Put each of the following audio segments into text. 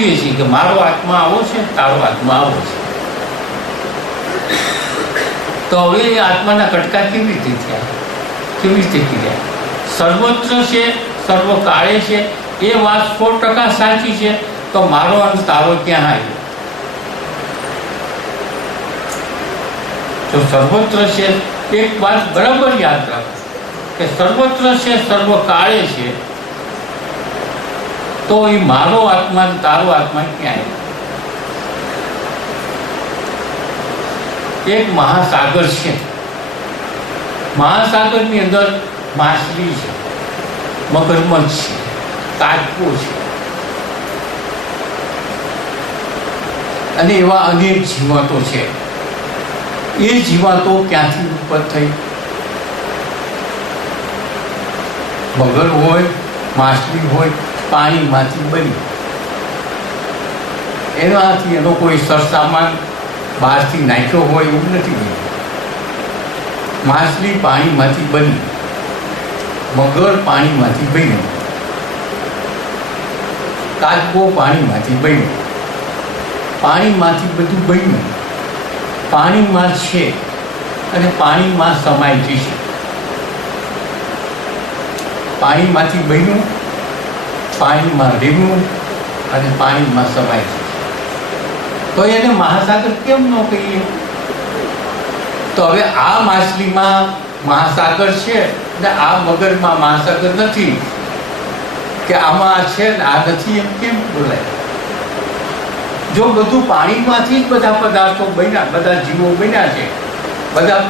સાંભળીએ છીએ કે મારો આત્મા આવો છે, તારો આત્મા આવો છે. તો હવે એ આત્માના કટકા કેવી રીતે થયા, કેવી રીતે કર્યા? સર્વત્ર છે, સર્વકાળે છે, એ વાત 100% સાચી છે. તો મારો અને તારો ક્યાં આવ્યો? જો સર્વત્ર છે, એક વાત બરાબર યાદ રાખો કે સર્વત્ર છે, સર્વકાળે છે, તો એ મારો આત્મા અને તારો આત્મા ક્યાં આવ્યો? એક મહાસાગર છે, મહાસાગરની અંદર માછલી છે, મગરમચ્છ છે, કાચબો છે અને એવા અનેક જીવાતો છે. એ જીવાતો ક્યાંથી ઉત્પન્ન થઈ? મગર હોય, માછલી હોય, પાણીમાંથી બની. એનાથી એનો કોઈ સરસામાન બહારથી નાખ્યો હોય એવું નથી બન્યું. માછલી પાણીમાંથી બની, મગર પાણીમાંથી બન્યો, કાચબો પાણીમાંથી બન્યો. પાણીમાંથી બધું બન્યું, પાણીમાં છે અને પાણીમાં સમાય જશે. પાણીમાંથી બન્યું, પાણીમાં રહેવું અને પાણીમાં સમાય જશે. તો એને મહાસાગર કેમ ન કહીએ? તો હવે આ માછલીમાં મહાસાગર છે ને આ મગરમાં મહાસાગર નથી, કે આમાં છે ને આ નથી, એમ કેમ બોલાય? જો બધું પાણીમાંથી જ બધા પદાર્થો બન્યા, બધા જીવો બન્યા છે, બધા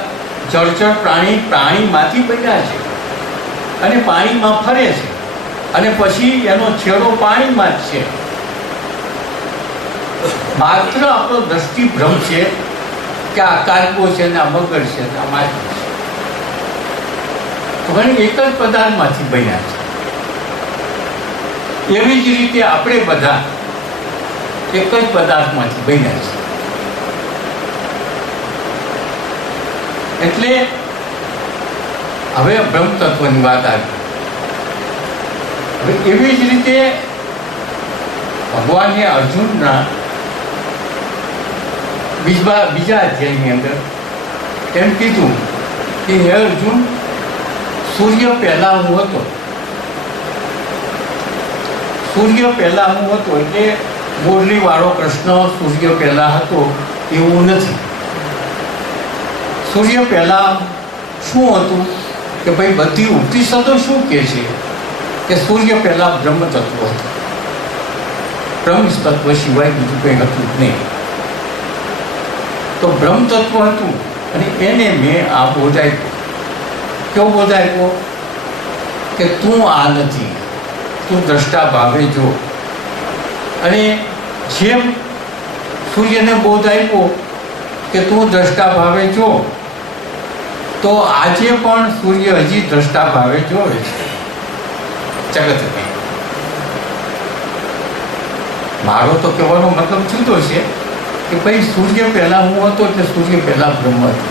જળચર પ્રાણીમાંથી બન્યા છે અને પાણીમાં ફરે છે અને પછી એનો છેડો પાણીમાં જ છે. માત્ર આપણો દ્રષ્ટિભ્રમ છે કે આ કાચબો છે ને આ મગર છે ને આ માછલી છે, તો ઘણી એક જ પદાર્થમાંથી બન્યા છે. એવી જ રીતે આપણે બધા એક જ પદાર્થમાંથી બન્યા છે. એટલે હવે બ્રહ્મ તત્વની વાત આવી. હવે એવી જ રીતે ભગવાને અર્જુનના બીજા અધ્યાયની અંદર એમ કીધું કે હે અર્જુન, સૂર્ય પહેલા હું હતો, સૂર્ય પહેલા હું હતો. એટલે મોરલી વાળો કૃષ્ણ સૂર્ય પહેલા હતો એવું નથી. સૂર્ય પહેલા શું હતું કે ભાઈ બધી ઉપનિષદો શું કહે છે કે સૂર્ય પહેલા બ્રહ્મ તત્વ હતું. બ્રહ્મ તત્વ સિવાય બીજું કંઈ હતું જ નહીં. તો બ્રહ્મ તત્વ હતું અને એને મેં આ બોધાવ્યો. કેવો બોધાવ્યો? કે તું આ નથી, તું દ્રષ્ટા ભાવે જો. અને જેમ સૂર્યને બોધ આપ્યો કે તું દ્રષ્ટા ભાવે જો, તો આજે પણ સૂર્ય હજી દ્રષ્ટા ભાવે જોવે છે જગતને. મારો તો કહેવાનો મતલબ જુદો છે કે ભાઈ સૂર્ય પહેલા હું હતો એટલે સૂર્ય પહેલા બ્રહ્મ હતો.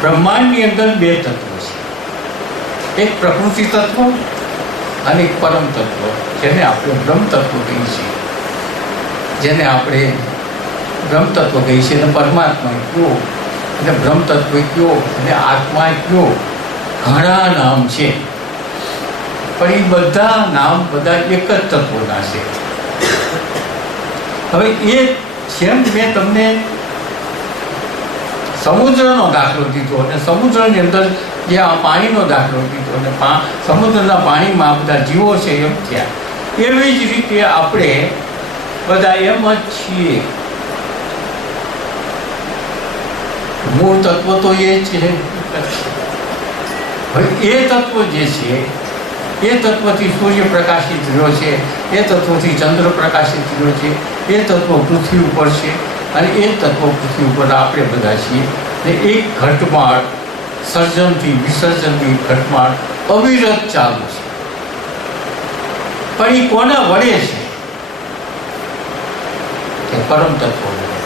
બ્રહ્માંડની અંદર બે તત્વો છે, એક પ્રકૃતિ તત્વ અને એક પરમ તત્વ, જેને આપણે બ્રહ્મ તત્વ કહીએ છીએ. જેને આપણે બ્રહ્મ તત્વ કહીએ છીએ અને પરમાત્મા કયો અને બ્રહ્મ તત્વ કયો અને આત્મા કયો, ઘણા નામ છે પણ એ બધા નામ બધા એક જ તત્વના છે. હવે એ જેમ મેં તમને સમુદ્રનો દાખલો દીધો અને સમુદ્રની અંદર જે આ પાણીનો દાખલો દીધો અને સમુદ્રના પાણીમાં બધા જીવો છે એમ થયા, એવી જ રીતે આપણે બધા એમ જ છીએ. મૂળ તત્વ તો એ છે. હવે એ તત્વ જે છે એ તત્વથી સૂર્ય પ્રકાશિત રહ્યો છે, એ તત્વથી ચંદ્ર પ્રકાશિત રહ્યો છે, એ તત્વ પૃથ્વી ઉપર છે અને એ તત્વ પૃથ્વી ઉપર આપણે બધા છીએ. ને એક ઘટમાળ સર્જનથી વિસર્જનની ઘટમાળ અવિરત ચાલુ છે. પણ એ કોના વડે છે? કે પરમ તત્વ વડે.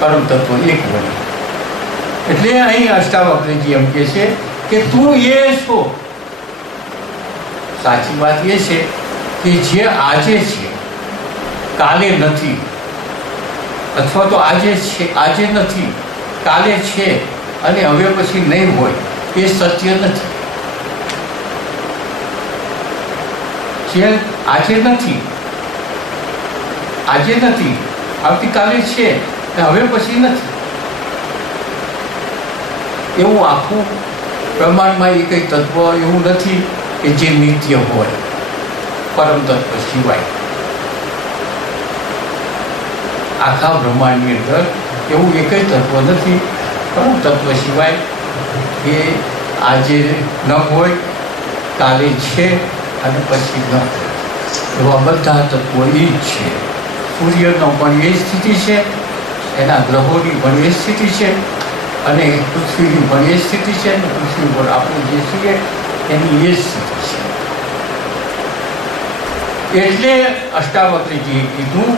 પરમ તત્વ એક વડે. એટલે અહીં અષ્ટાવક્રજી એમ કહે છે કે તું એ છો. સાચી વાત એ છે કે જે આજે છે કાલે નથી, અથવા તો આજે છે આજે નથી કાલે છે અને હવે પછી નહીં હોય, એ સત્ય નથી. જે આજે નથી આવતીકાલે છે હવે પછી નથી, એવું આખું બ્રહ્માંડમાં એ કંઈ તત્વ એવું નથી કે જે નિત્ય હોય પરમ તત્વ સિવાય. આખા બ્રહ્માંડની અંદર એવું એકય તત્વ નથી પરમ તત્વ સિવાય કે આજે ન હોય, કાલે છે અને પછી ન હોય. એવા બધા તત્વો એ જ છે. સૂર્યનો પણ એ સ્થિતિ છે, એના ગ્રહોની પણ એ સ્થિતિ છે, અને પૃથ્વીની પણ એ સ્થિતિ છે, અને પૃથ્વી પર આપણે જે છીએ એની એ સ્થિતિ છે. એટલે અષ્ટાવક્રજીએ કીધું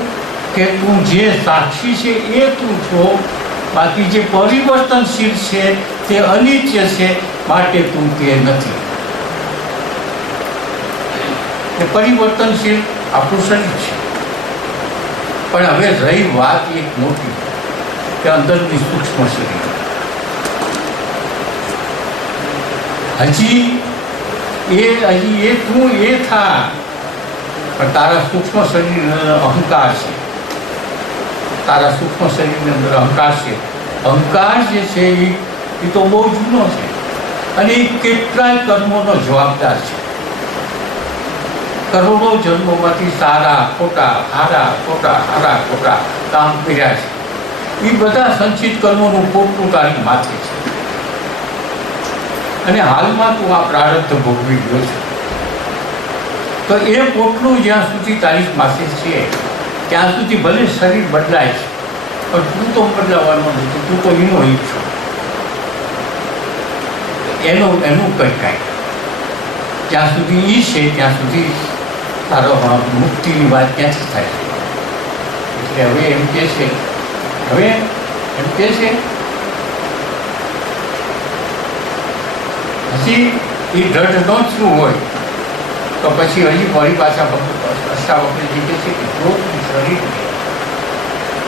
કે તું જે સાક્ષી છે એ તું છો, બાકી જે પરિવર્તનશીલ છે તે અનિત્ય છે, માટે તું તે નથી. એ પરિવર્તનશીલ આપણું શરીર છે. પણ હવે રહી વાત એક મોટી કે અંદરની સૂક્ષ્મ શરીર. હજી એ તું એ થા, પણ તારા સૂક્ષ્મ શરીર અહંકાર છે. તારા સૂક્ષ્મ શરીરની અંદર અહંકાર છે. અહંકાર જે છે એ તો બહુ જૂનો છે, અને એ કેટલાય કર્મોનો જવાબદાર છે. કરોડો જન્મોમાંથી સારા ખોટા હારા ખોટા કામ કર્યા છે. એ બધા સંચિત કર્મોનું પોટલું તારી માથે છે, અને હાલમાં તું આ પ્રારબ્ધ ભોગવી ગયો છે. તો એ પોટલું જ્યાં સુધી તારી માથે છે ત્યાં સુધી ભલે શરીર બદલાય છે, પણ તું તો બદલાવાનો નથી. તું તો એનો હિત છો. એનું કંઈ કાંઈ જ્યાં સુધી એ છે ત્યાં સુધી તારો મુક્તિની વાત ક્યાંથી થાય છે. એટલે હવે એમ કે છે હજી એ દ્રઢ ન થયું હોય તો પછી હજી ફરી પાછા અષ્ટાવક્રજી કહે છે કે જો તું શરીરને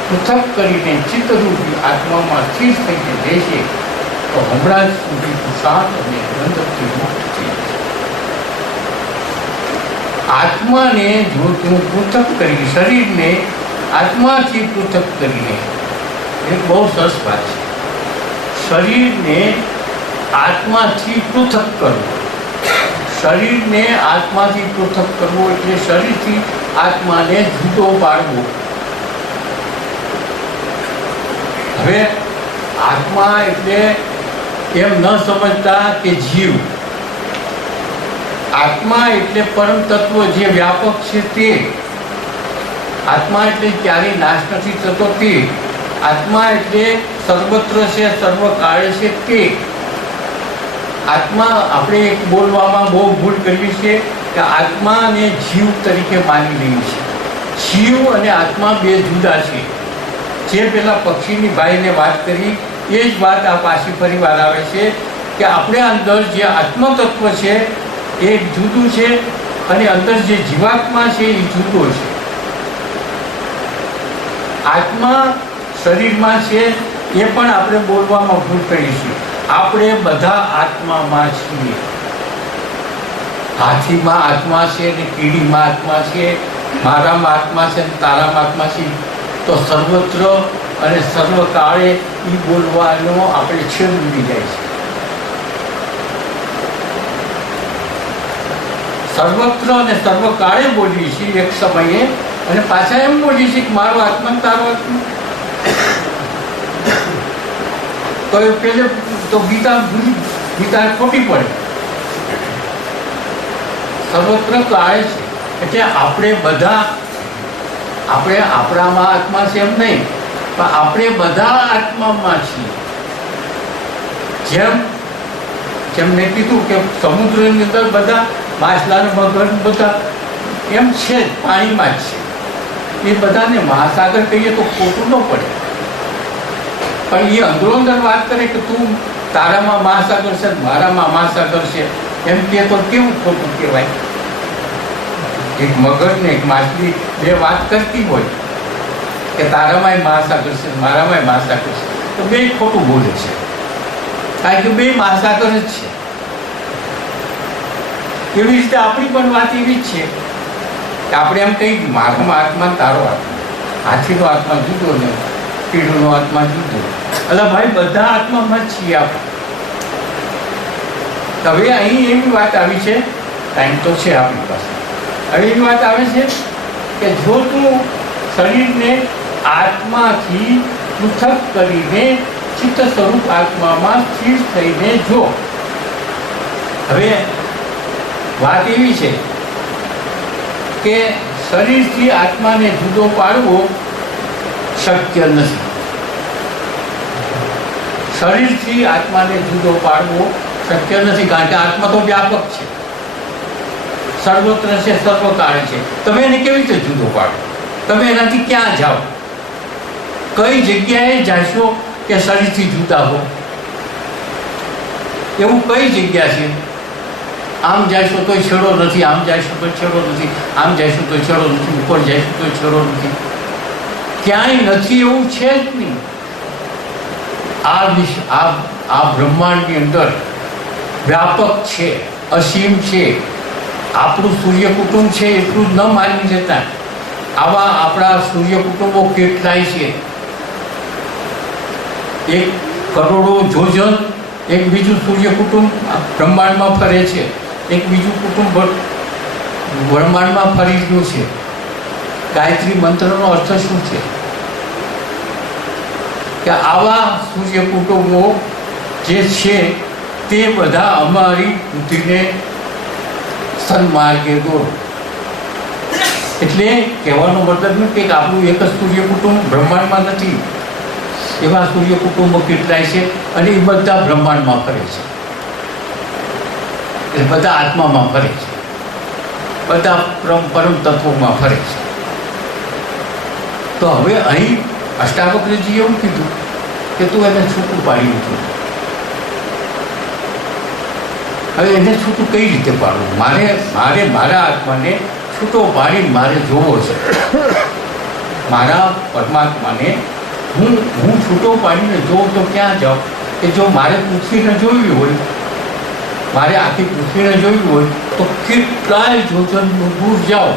પૃથક કરીને ચિત્તરૂપી આત્મામાં સ્થિર થઈને રહેશે તો હમણાં જ સુધી તું શાંત અને બંધનથી મુક્ત થઈ જશે. આત્માને જો તું પૃથક કરી, શરીરને આત્માથી પૃથક કરીને, એક બહુ સરસ વાત છે. શરીરને આત્માથી પૃથક કરવું, શરીરને આત્માથી પૃથક કરવું એટલે શરીરથી આત્માને જુદો પાડવો. હવે આત્મા એટલે એમ ન સમજતા કે જીવ. આત્મા એટલે પરમ તત્વ જે વ્યાપક છે તે. આત્મા એટલે ક્યારેય નાશ નથી થતો તે. આત્મા એટલે સર્વત્ર છે, સર્વકાળે છે તે. આત્મા આપણે એક બોલવામાં બહુ ભૂલ કરવી છે કે આત્મા અને જીવ તરીકે માની લઈએ છે. જીવ અને આત્મા બે જુદા છે. જે પેલા પક્ષીની ભાઈને વાત કરી એ જ વાત આ પાછી ફરી વાર આવે છે કે આપણે અંદર જે આત્મતત્વ છે એ જુદું છે, અને અંદર જે જીવાત્મા છે એ જુદો છે. આત્મા શરીરમાં છે એ પણ આપણે બોલવામાં ભૂલ કરી છે. આપણે બધા આત્મામાં છીએ. હાથીમાં આત્મા છે ને કીડીમાં આત્મા છે, મારામાં આત્મા છે ને તારામાં આત્મા છે. તો સર્વત્ર અને સર્વકાળે એ બોલવાનો આપણે છેદ ઉડી જાય છે. સર્વત્ર અને સર્વકાળે બોલીએ છીએ એક સમયે, અને પાછા એમ બોલીએ છીએ કે મારો આત્મા તારો આત્મા. તો એ પેલે તો ગીતા ખોટી પડે. સર્વત્ર કાળે છે એટલે આપણે બધા આપણામાં આત્મા છે એમ નહીં, પણ આપણે બધા આત્મામાં છીએ. જેમ મેં કીધું કે સમુદ્રની અંદર બધા માછલા ને મગર બધા એમ છે, પાણીમાં જ છે. એ બધાને મહાસાગર કહીએ તો ખોટું ન પડે, પણ એ અંદરો અંદર વાત કરે કે તું તારામાં મહાસાગર છે મારામાં મહાસાગર છે એમ કે તો કેવું ખોટું કહેવાય. એક મગર ને એક માછલી બે વાત કરતી હોય કે તારામાંય મહાસાગર છે મારામાંય મહાસાગર છે, તો બે ખોટું બોલે છે, કારણ કે બે મહાસાગર જ છે. એવી રીતે આપણી પણ વાત એવી જ છે કે આપણે એમ કહી મારામાં આત્મા તારો આત્મા, હાથીનો આત્મા જુદો ને કીડુનો આત્મા જુદો, એટલે ભાઈ બધા આત્મામાં જ છીએ આપણે. હવે અહીં એવી વાત આવી છે, ટાઈમ તો છે આપણી પાસે, હવે એવી વાત આવે છે કે જો તું શરીરને આત્માથી પૃથક કરીને ચિત્ત સ્વરૂપ આત્મામાં સ્થિર થઈને જો. હવે વાત એવી છે કે શરીરથી આત્માને જુદો પાડવો શક્ય નથી. શરીરથી આત્માને જુદો પાડવો શક્ય નથી, કારણ કે આત્મા તો વ્યાપક છે, સર્વત્ર છે, સર્વકાળ છે. તમે એને કેવી રીતે જુદો પાડો? તમે એનાથી ક્યાં જાઓ? કઈ જગ્યાએ જાશો કે શરીરથી જુદા હો? એવું કઈ જગ્યા છે? આમ જઈશો તો છેડો નથી, આમ જઈશું તો છેડો નથી, આમ જઈશું તો છેડો નથી, ઉપર જઈશું તો છેડો નથી, ક્યાંય નથી, એવું છે જ નહીં. આ બ્રહ્માંડની અંદર વ્યાપક છે, અસીમ છે. આપણું સૂર્ય કુટુંબ છે એટલું જ ન માની લેતા, આવા આપણા સૂર્ય કુટુંબો કેટલાય છે. 1 કરોડો જોજન એક બીજું સૂર્ય કુટુંબ બ્રહ્માંડમાં ફરે છે, એક બીજું કુટુંબ બ્રહ્માંડમાં ફરી ગયું છે. ગાયત્રી મંત્રનો અર્થ શું છે? કે આવા સૂર્ય કુટુંબો જે છે તે બધા અમારી બુદ્ધિને સન્માર્ગે દોરો. એટલે કહેવાનો મતલબ નથી કે આપણું એક જ સૂર્ય કુટુંબ બ્રહ્માંડમાં નથી, એવા સૂર્ય કુટુંબો કેટલાય છે અને એ બધા બ્રહ્માંડમાં ફરે છે, એ બધા આત્મામાં ફરે છે, બધા પરમ તત્વોમાં ફરે છે. તો હવે અહીં અષ્ટાવક્રજી એવું કીધું કે તું એને છૂટું પાડી દીધું. હવે એને છૂટું કઈ રીતે પાડવું? મારા આત્માને છૂટો પાડી મારે જોવો છે. મારા પરમાત્માને હું છૂટો પાડીને જોઉં તો ક્યાં જાઉં? કે જો મારે પૃથ્વીને જોવી હોય, મારે આખી પૃથ્વીને જોવી હોય તો કેટલાય જોજન દૂર જાઓ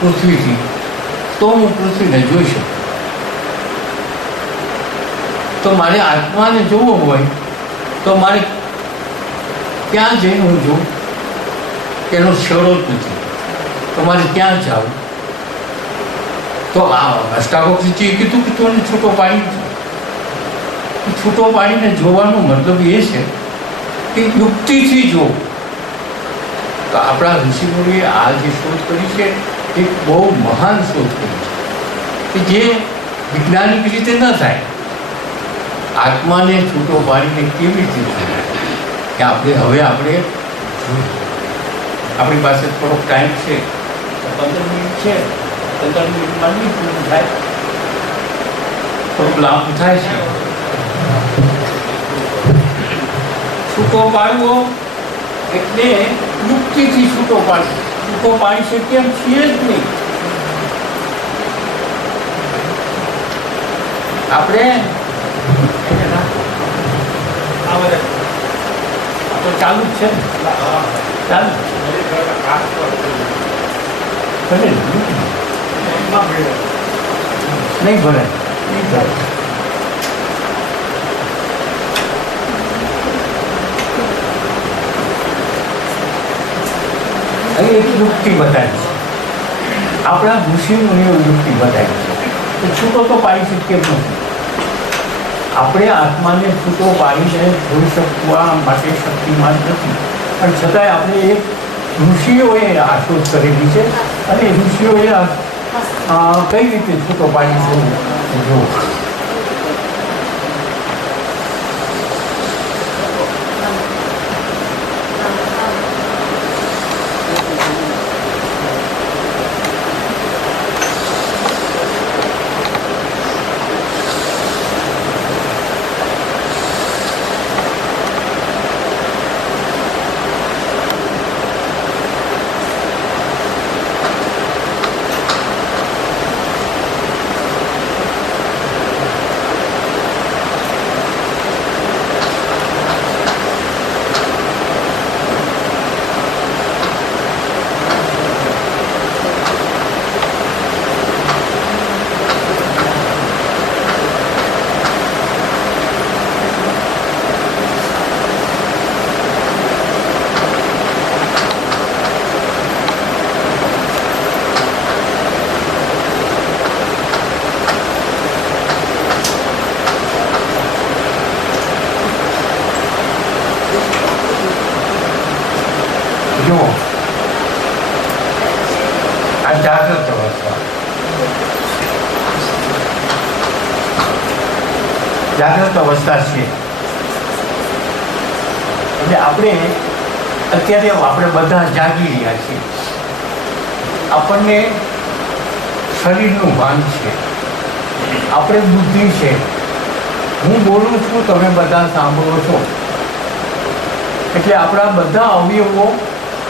પૃથ્વીથી, તો હું પૃથ્વીને જોઈ શકું. તો મારે આત્માને જોવો હોય તો મારે ક્યાં જઈને હું જોઉં? એનો છેડો જ નથી, તો મારે ક્યાં જાઉં? તો આ અષ્ટાવક્રજીએ કીધું કે તું છૂટો પાડી, છૂટો પાડીને જોવાનો મતલબ એ છે કે યુક્તિથી જો. તો આપણા ઋષિમુનિએ આ જે શોધ કરી છે એ બહુ મહાન શોધ કરી છે કે જે વૈજ્ઞાનિક રીતે ન થાય. આત્માને છૂટો પાડીને કેવી રીતે થાય કે આપણે આપણી પાસે થોડોક ટાઈમ છે, 15 મિનિટ છે, 15 મિનિટમાં નહીં પૂરું થાય, થોડુંક લાંબુ થાય છે. છૂટો પાડવો એટલે યુક્તિથી છૂટો પાડવો. છૂટો પાડી શકીએ એમ છીએ જ નહીં આપણે. તો ચાલુ જ છે, ચાલુ નહીં ભરે. અહીં એક યુક્તિ બતાવી છે, આપણા ઋષિમુનિઓ યુક્તિ બતાવી છે કે છૂટો તો પાડી શકીએ નથી. આપણે આત્માને છૂટો પાડીને જોઈ શકવા માટે શક્તિમાન નથી, પણ છતાંય આપણે એક ઋષિઓએ આ શોધ કરેલી છે અને ઋષિઓએ કઈ રીતે છૂટો પાડી જોવો. જાગ્રત અવસ્થા છે. એટલે અત્યારે આપણે બધા જાગી રહ્યા છીએ. આપણને શરીરનું ભાન છે, આપણે બુદ્ધિ છે. હું બોલું છું, તમે બધા સાંભળો છો. એટલે આપણા બધા અવયવો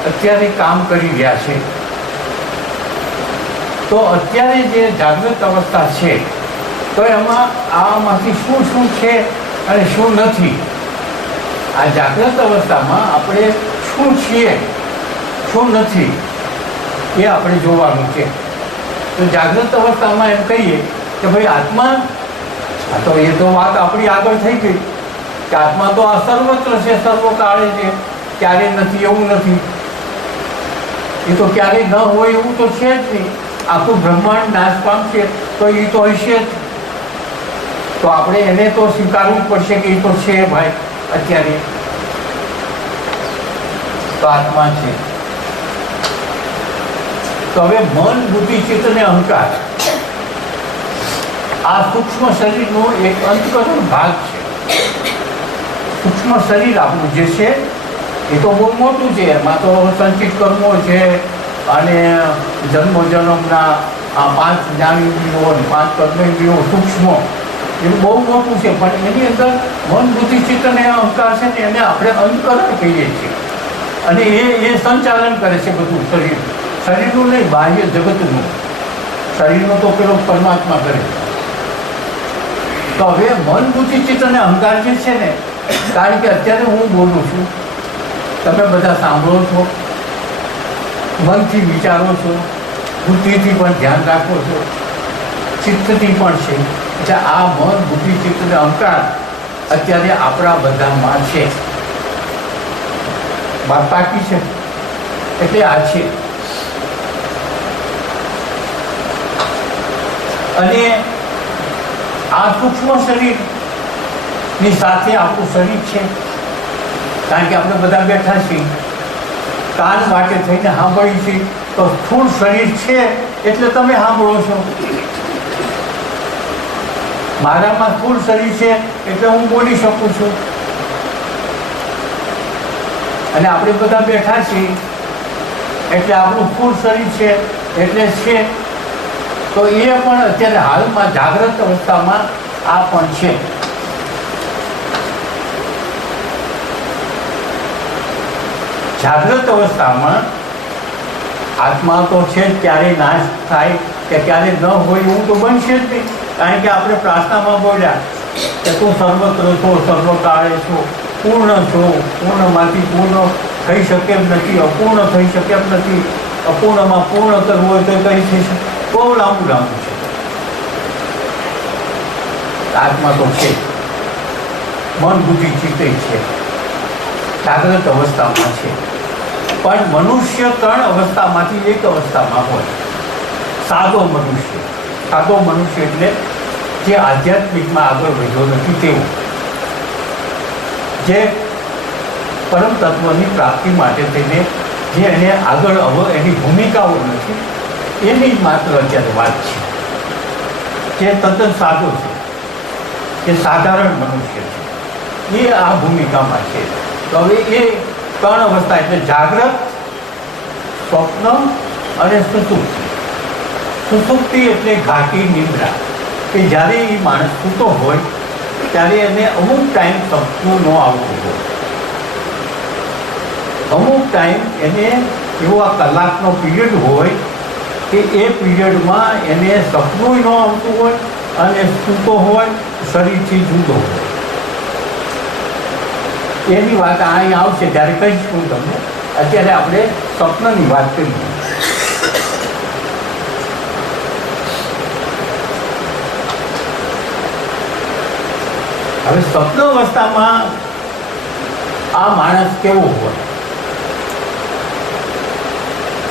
અત્યારે કામ કરી રહ્યા છે. તો અત્યારે જે જાગૃત અવસ્થા છે, તો એમાં આમાંથી શું શું છે અને શું નથી. આ જાગૃત અવસ્થામાં આપણે શું છીએ, શું નથી, એ આપણે જોવાનું છે. તો જાગૃત અવસ્થામાં એમ કહીએ કે ભાઈ આત્મા, તો એ તો વાત આપણી આગળ થઈ ગઈ કે આત્મા તો આ સર્વત્ર છે, સર્વકાળે છે, ક્યારેય નથી એવું નથી. એ તો ક્યારેય ન હોય એવું તો છે જ નહીં. આખું બ્રહ્માંડ નાશ પામશે તો એ તો હશે જ. તો આપણે એને તો સ્વીકારવું પડશે કે એ તો છે ભાઈ અત્યારે. તો આત્મા છે. તો હવે મન, બુદ્ધિ, ચિત્ત ને અહંકાર, આ સૂક્ષ્મ શરીરનો એક અંતકરણ ભાગ છે. સૂક્ષ્મ શરીર આપણું જે છે એ તો બહુ મોટું છે. એમાં તો સંચિત કર્મો છે અને જન્મોજન્મના આ 5 જ્ઞાનેન્દ્રિયો, 5 કર્મેન્દ્રિયો સૂક્ષ્મ, એ બહુ મોટું છે. પણ એની અંદર મન, બુદ્ધિ, ચિત્ત અને અહંકાર છે ને એને આપણે અંતકરણ કહીએ છીએ. અને એ સંચાલન કરે છે બધું શરીરનું નહીં, બાહ્ય જગતનું. શરીરનું તો પેલો પરમાત્મા કરે. તો હવે મન, બુદ્ધિ, ચિત્ત અને અહંકાર જે છે ને, કારણ કે અત્યારે હું બોલું છું, તમે બધા સાંભળો છો, મનથી વિચારો છો, બુદ્ધિથી પણ ધ્યાન રાખો છો, ચિત્તથી પણ છે. એટલે આ મન, બુદ્ધિ, ચિત્ત અને અહંકાર અત્યારે આપણા બધામાં છે. વાત બાકી છે. એટલે આ છે. અને આ સૂક્ષ્મ શરીરની સાથે આપણું શરીર છે. કારણ કે આપણે બધા બેઠા છીએ, કાન માટે થઈને સાંભળીએ છીએ. તો સ્થૂળ શરીર છે એટલે તમે સાંભળો છો. મારામાં સ્થૂળ શરીર છે એટલે હું બોલી શકું છું. અને આપણે બધા બેઠા છીએ એટલે આપણું સ્થૂળ શરીર છે એટલે છે. તો એ પણ અત્યારે હાલમાં જાગ્રત અવસ્થામાં આ પણ છે. જાગ્રત અવસ્થામાં આત્મા તો છે જ, ક્યારેય નાશ થાય કે ક્યારે ન હોય એવું તો બનશે જ નહીં. કારણ કે આપણે પ્રાર્થનામાં બોલ્યા કે તું સર્વત્ર છો, સર્વકાળે છો, પૂર્ણ છો, પૂર્ણમાંથી પૂર્ણ થઈ શકે એમ નથી, અપૂર્ણ થઈ શકે એમ નથી. અપૂર્ણમાં પૂર્ણ કરવું હોય તો કઈ થઈ શકે? બહુ લાંબુ છે. આત્મા તો છે, મન, બુદ્ધિ, ચિત્ત છે, જાગ્રત અવસ્થામાં છે. પણ મનુષ્ય 3 અવસ્થામાંથી એક અવસ્થામાં હોય. સાદો મનુષ્ય એટલે જે આધ્યાત્મિકમાં આગળ વધ્યો નથી તેવો, જે પરમ તત્વની પ્રાપ્તિ માટે તેને જે એને આગળ એની ભૂમિકાઓ નથી, એની જ માત્ર અત્યારે વાત છે. જે તદ્દન સાદો છે, જે સાધારણ મનુષ્ય છે, એ આ ભૂમિકામાં છે. તો હવે એ 3 અવસ્થા એટલે જાગ્રત, સ્વપ્ન અને સુષુપ્તિ. સુષુપ્તિ એટલે ઘાટી નિંદ્રા, કે જ્યારે એ માણસ સૂતો હોય ત્યારે એને અમુક ટાઈમ સપનું ન આવતું હોય. અમુક ટાઈમ એને એવો આ કલાકનો પીરિયડ હોય કે એ પીરિયડમાં એને સપનું ન આવતું હોય અને સૂતો હોય, શરીરથી જુદો હોય. એની વાત અહીં આવશે ત્યારે કહીશ હું તમને. અત્યારે આપણે સ્વપ્નની વાત કરીએ. હવે સ્વપ્ન અવસ્થામાં આ માણસ કેવો હોય?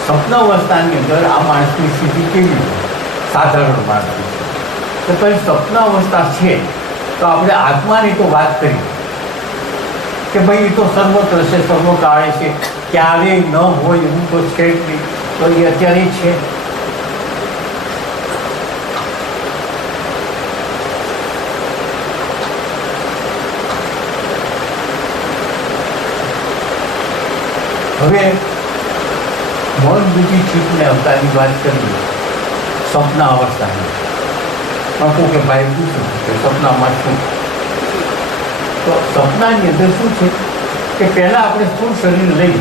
સ્વપ્ન અવસ્થાની અંદર આ માણસની સ્થિતિ કેવી હોય? સાધારણ માણસની. તો પછી સ્વપ્ન અવસ્થા છે તો આપણે આત્માની તો વાત કરી કે ભાઈ એ તો સર્વત્ર છે, સર્વકાળે છે, ક્યારેય ન હોય એવું તો છે જ નહીં. તો એ અત્યારે છે. હવે મન બુદ્ધિ ચિત્તને અવતારની વાત કરીએ, સપના અવસ્થાની. કહું કે ભાઈ પૂછું કે સપનામાં શું? તો સપનાની અંદર શું છે કે પહેલાં આપણે સ્થૂળ શરીર લઈ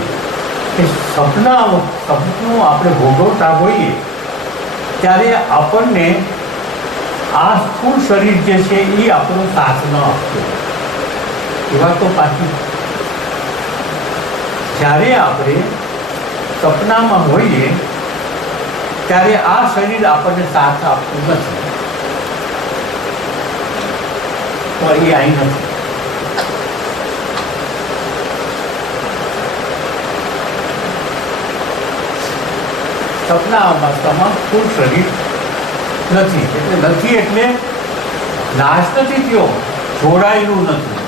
કે સપનું આપણે ભોગવતા હોઈએ ત્યારે આપણને આ સ્થૂળ શરીર જે છે એ આપણો સાથ ન આપતો. એ વાત તો પાછી, જ્યારે આપણે સપનામાં હોઈએ ત્યારે આ શરીર આપણને સાથ આપતું નથી. તો એ અહીં નથી. સપના અવસ્થામાં સ્થૂળ શરીર નથી. એટલે નથી એટલે નાશ નથી થયો, જોડાયેલું નથી.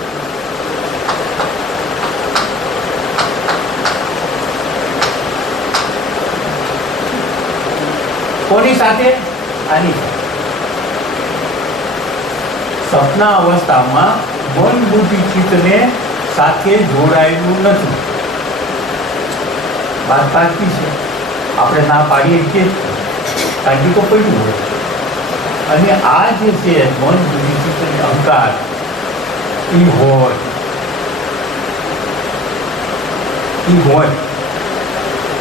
કોની સાથે? આની સપના અવસ્થામાં મન બુદ્ધિ ચિત્તને સાથે જોડાયેલું નથી. વાત સાચી છે, આપણે ના પાડીએ છીએ, કાઢી તો પડ્યું હોય. અને આ જે છે મન બુદ્ધિ ચિત્ત અને અહંકાર એ હોય.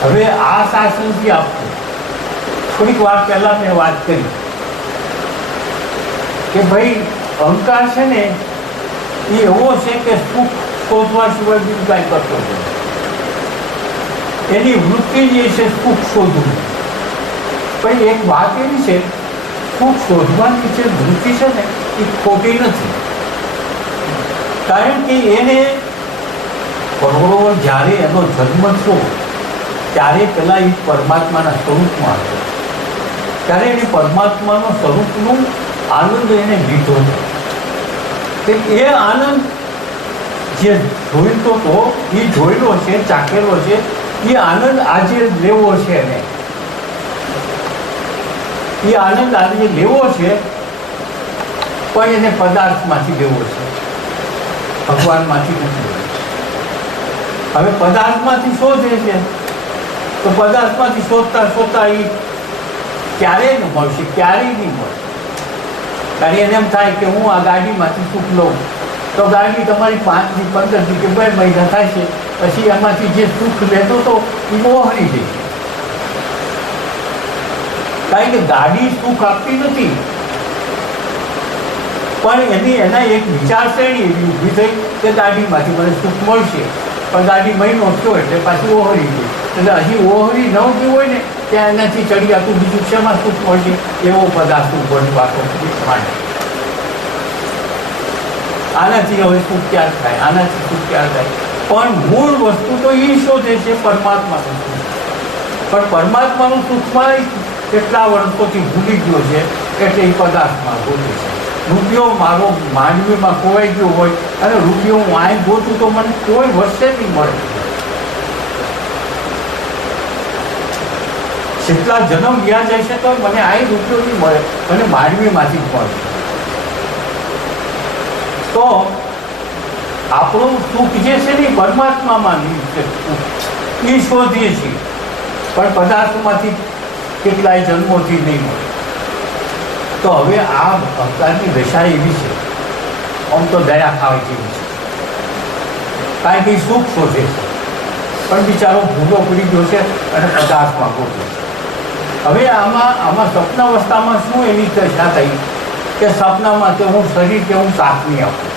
હવે આ શાસનથી આપવું, થોડીક વાર પહેલા મેં વાત કરી કે ભાઈ અહંકાર છે ને એ એવો છે કે સુખ શોધવા સિવાય બીજું કાંઈ કરતો નથી. એની વૃત્તિ જે છે સુખ શોધવું. પણ એક વાત એવી છે, સુખ શોધવાની જે વૃત્તિ છે ને એ ખોટી નથી. કારણ કે એને કરોડો જ્યારે એનો જન્મ થયો ત્યારે પહેલાં એ પરમાત્માના સ્વરૂપમાં હતો. ત્યારે એને પરમાત્માનો સ્વરૂપનું આનંદ એને લીધો હતો. એ આનંદ જે જોઈતો હતો એ જોયેલો છે, ચાખેલો છે. એ આનંદ આજે લેવો છે એને. એ આનંદ આજે લેવો છે, પણ એને પદાર્થમાંથી લેવો છે, ભગવાનમાંથી નથી. હવે પદાર્થમાંથી શોધે છે તો પદાર્થમાંથી શોધતા એ ક્યારેય ન મળશે, ક્યારેય નહીં મળે. કારણ એને એમ થાય કે હું આ ગાડીમાંથી સુખ લઉં તો ગાડી તમારી 5 થી 15 થી કે 2 મહિના થાય છે, પછી એમાંથી જે સુખ લેતો હતો એ મોહરી જાય. કારણ કે ગાડી સુખ આપતી નથી, પણ એના એક વિચારસરણી એવી ઊભી થઈ કે ગાડીમાંથી મને સુખ મળશે. પણ ગાડી મહિનો થયો એટલે પાછી ઓહરી ગઈ. એટલે હજી ઓહરી ન ગયું હોય ને ત્યાં એનાથી ચડી આતું બીજું શેમાં સુખ મળશે એવો પદાર્થ ઉપર વાતો માંડે. આનાથી હવે સુખ ક્યાં થાય, આનાથી સુખ ક્યાં થાય? પણ મૂળ વસ્તુ તો એ શોધે છે પરમાત્માનું સુખ. પણ પરમાત્માનું સુખમાં કેટલા વર્ષોથી ભૂલી ગયો છે એટલે એ પદાર્થમાં ગોતે છે. રૂપિયો મારો માનવીમાં ખોવાઈ ગયો હોય અને રૂપિયો હું આય ગોતું તો મને કોઈ વર્ષે નહીં મળે. જેટલા જન્મ ગયા જાય છે તો મને આય રૂપિયો નહીં મળે, મને માનવીમાંથી જ મળે. તો આપણું સુખ જે છે ને પરમાત્મામાં એ શોધીએ છીએ, પણ પદાર્થમાંથી કેટલાય જન્મોથી નહીં મળે. તો હવે આ અવતારની દશા એવી છે, આમ તો દયા ખાવા જેવી છે. કારણ કે સુખ શોધે છે પણ બિચારો ભૂલો પડી ગયો છે અને પદાર્થમાં ગોતે છે. હવે આમાં સ્વપ્નાવસ્થામાં શું એની દશા થઈ કે સપનામાં કે હું શરીર કે હું સાથ નહીં આપું.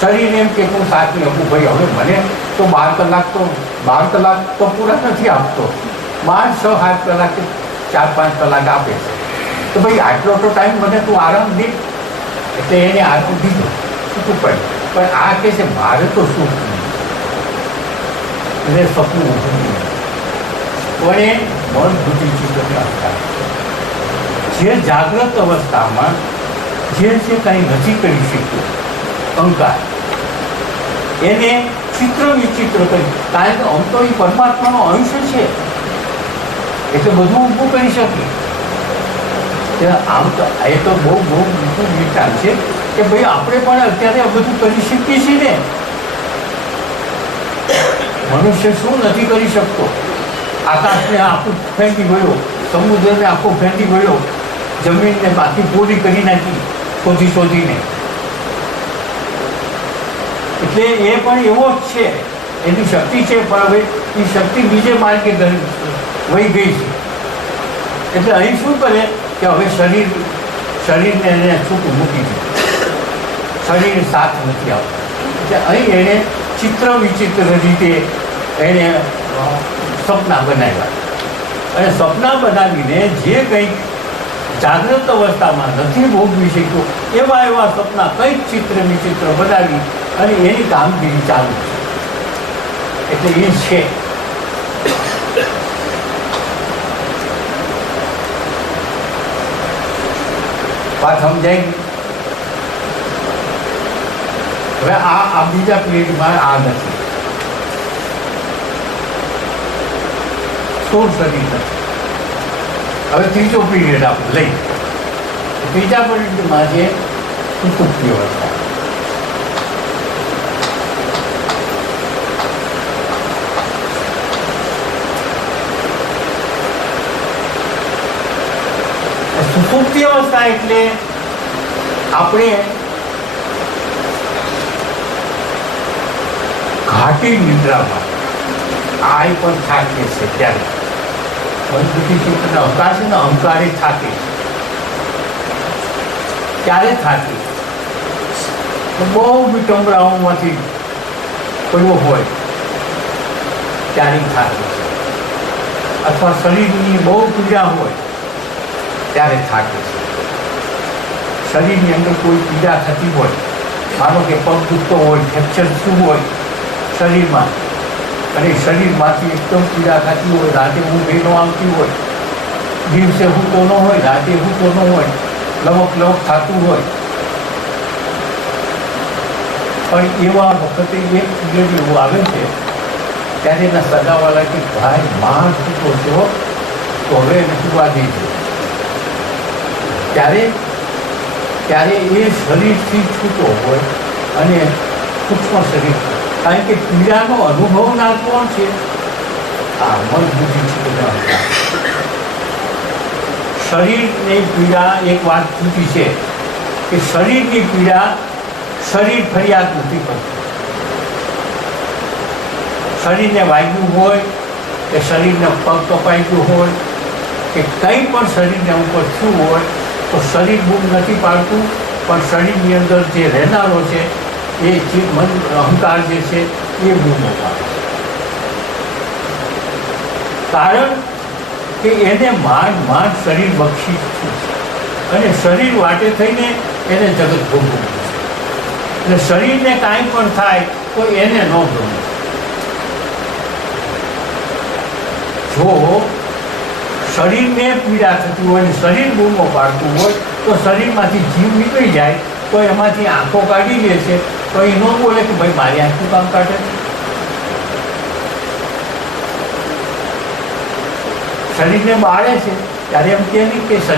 શરીર એમ કે હું સાથ નહીં આપું. ભાઈ હવે મને તો 12 કલાક તો પૂરા નથી આપતો, 6-7 કલાક 4-5 કલાક આપે છે. તો ભાઈ આટલો તો ટાઈમ મને તું આરામ દે. એટલે એને આરામ દીધો, શું પડે. પણ આ કહે છે મારે તો સુખ નહીં, એટલે સપનું ઊભું નહીં. પણ એ મન બુદ્ધિ ચિત્તને અહંકાર, જે જાગ્રત અવસ્થામાં જે કંઈ નથી કરી શક્યું અહંકાર, એને ચિત્ર વિચિત્ર કરી. કારણ કે આમ તો એ પરમાત્માનો અંશ છે એટલે બધું ઊભું કરી શકે. આમ તો એ તો બહુ મોટું વિચાર છે કે ભાઈ આપણે પણ અત્યારે આ બધું કરી શકીએ છીએ ને. મનુષ્ય શું નથી કરી શકતો? આકાશને આખું ફેંકી ગયો, સમુદ્રને આખો ફેંકી ગયો, જમીનને બાકી પૂરી કરી નાખી શોધીને. એટલે એ પણ એવો જ છે, એની શક્તિ છે, પણ હવે એ શક્તિ બીજે માર્ગે વહી ગઈ છે. એટલે અહીં શું કરે કે હવે શરીરને એને છૂટું મૂકી દીધું, શરીર સાથ નથી આવતું. એટલે અહીં એણે ચિત્ર વિચિત્ર રીતે એણે સપના બનાવ્યા, અને સપના બનાવીને જે કંઈક જાગ્રત અવસ્થામાં નથી ભોગવી શક્યો એવા સપના કંઈક ચિત્ર વિચિત્ર બનાવી અને એની કામગીરી ચાલુ છે. એટલે એ છે. વાત સમજાય? હવે આ બીજા પીરિયડમાં આ નથી, સ્થૂળ શરીર નથી. હવે ત્રીજો પીરિયડ આપણે લઈ. ત્રીજા પીરિયડમાં છે સુષુપ્તિ અવસ્થા. સુષુપ્તિ અવસ્થા એટલે આપણે ઘાટી નિદ્રામાં આ પણ થાકે છે. ત્યારે મજબૂતી ચિત્તનો અહંકાર છે ને, અહંકારે થાકે છે. ત્યારે થાકે બહુ વિટંબરાઓમાંથી પડ્યો હોય ત્યારે થાકે છે, અથવા શરીરની બહુ પીડા હોય ત્યારે થાકે છે. શરીરની અંદર કોઈ પીડા થતી હોય, માનો કે પગ દુખતો હોય, ફ્રેક્ચર થયું હોય શરીરમાં, અને શરીરમાંથી એકદમ પીડા થતી હોય, રાતે ઊંઘ ન આવતી હોય, દિવસે હૂતો ન હોય, રાતે હૂતો ન હોય, લવક થતું હોય, પણ એવા વખતે એક પીરિયડ એવું આવે છે ત્યારે એના સગાવાલા કે ભાઈ માં છૂટો છો તો હવે એને સુવા દેજો. ત્યારે એ શરીરથી છૂટો હોય અને સૂક્ષ્મ શરીર, કારણ કે પીડાનો અનુભવનાર કોણ છે? આ મન બુદ્ધિ છે. શરીરની પીડા એક વાત જુદી છે કે શરીરની પીડા શરીર ફરિયાદ નથી કરતું. શરીરને વાગ્યું હોય કે શરીરને પગ કપાઈ ગયું હોય કે કંઈ પણ શરીરને ઉપર થયું હોય તો શરીર બૂમ નથી પાડતું, પણ શરીરની અંદર જે રહેનારો છે એ મન અહંકાર જે છે એ બૂમો પાડે. કારણ કે એને માંડ શરીર બક્ષી છે અને શરીર વાટે થઈને એને જગત ભોગવવું છે. એટલે શરીરને કાંઈ પણ થાય તો એને ન ગમે. જો શરીરને પીડા થતી હોય, શરીર બૂમો પાડતું હોય તો શરીરમાંથી જીવ નીકળી જાય તો એમાંથી આંખો કાઢી લે છે, તો એ ન બોલે કે ભાઈ મારી આંખનું કામ કાઢે. શરીરને બાળે છે ત્યારે એમ કે નહીં કે શરીર